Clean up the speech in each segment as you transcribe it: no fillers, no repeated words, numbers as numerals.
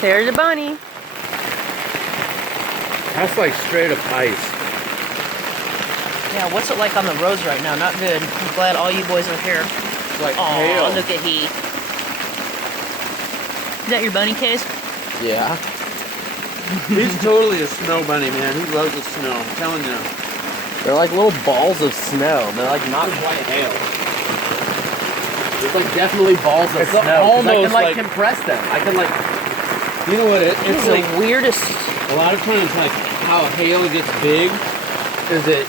There's a bunny. That's like straight up ice. Yeah, what's it like on the roads right now? Not good. I'm glad all you boys are here. It's like Oh, hail. look at he. Is that your bunny case? Yeah. He's totally a snow bunny, man. He loves the snow. I'm telling you. They're like little balls of snow. They're like not quite hail. It's like definitely balls of It's snow. 'cause I almost can like like- compress them. I can like, you know what This it's is like. the weirdest. A lot of times, like how hail gets big, is it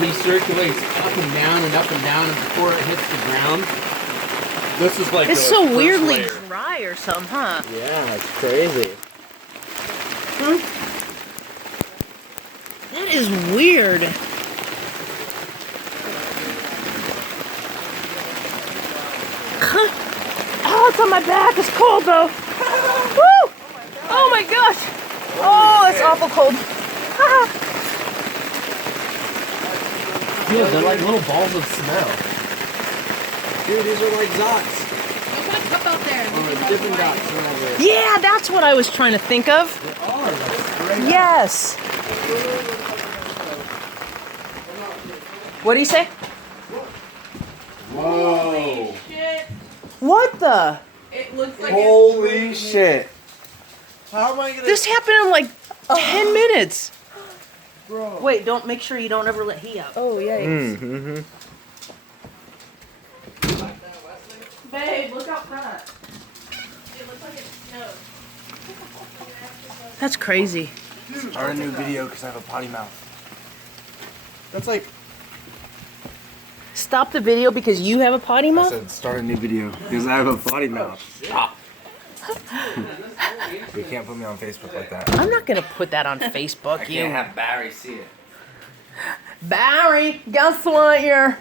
recirculates up and down and up and down, and before it hits the ground. This is like It's the so first weirdly layer. dry or something, huh? Yeah, it's crazy. That is weird. Oh, it's on my back. It's cold though. Woo! Oh my gosh. Oh, it's awful cold. Yeah, they're like little balls of snow. Dude, these are like dots. Up out there. Different dots around Yeah, that's what I was trying to think of. Yes. What do you say? Whoa. Shit. What the? It looks like Holy shit. How am I gonna... This happened in like 10 minutes. Bro. Wait, don't make sure you don't ever let he out. Oh, yeah. Mm-hmm. Babe, look out front. It looks like it snowed. That's crazy. Start a new video because I have a potty mouth. That's like... Stop the video because you have a potty I mouth? said start a new video because I have a potty mouth. Stop. You can't put me on Facebook like that. I'm not gonna put that on Facebook. I can't have Barry see it. Barry, guess what? You're